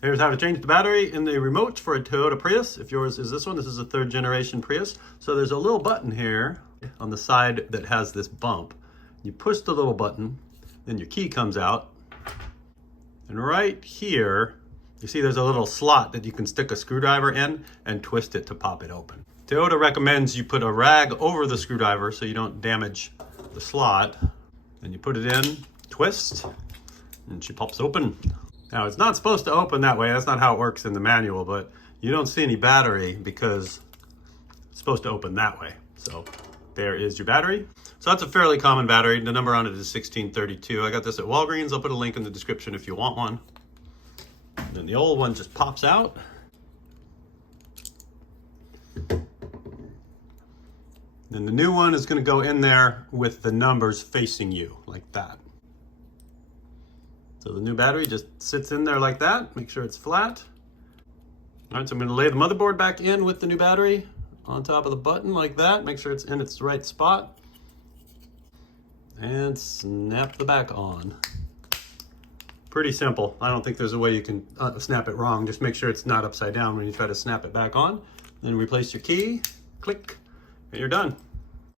Here's how to change the battery in the remote for a Toyota Prius. If yours is this one, this is a 3rd generation Prius. So there's a little button here on the side that has this bump. You push the little button, then your key comes out. And right here, you see there's a little slot that you can stick a screwdriver in and twist it to pop it open. Toyota recommends you put a rag over the screwdriver so you don't damage the slot. And you put it in, twist, and she pops open. Now it's not supposed to open that way. That's not how it works in the manual, but you don't see any battery because it's supposed to open that way. So there is your battery. So that's a fairly common battery. The number on it is 1632. I got this at Walgreens. I'll put a link in the description if you want one. And then the old one just pops out. Then the new one is going to go in there with the numbers facing you, like that. So the new battery just sits in there like that. Make sure it's flat. All right, so I'm going to lay the motherboard back in with the new battery on top of the button like that. Make sure it's in its right spot. And snap the back on. Pretty simple. I don't think there's a way you can snap it wrong. Just make sure it's not upside down when you try to snap it back on. Then replace your key, click, and you're done.